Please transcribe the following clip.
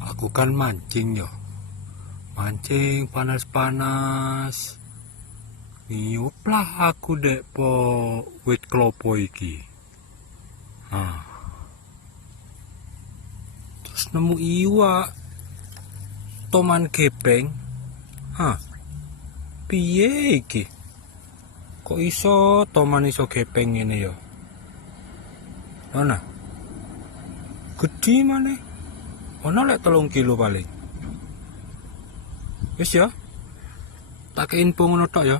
Aku kan mancing yo. Mancing panas-panas. Niup lah aku dek po wit klopo iki. Terus nemu iwak. Toman gepeng. Piye iki? Kok iso toman iso gepeng ngene yo? Mana? Gede maneh. Ono lek 3 kilo paling. Wis ya. Tak info ngono tok ya.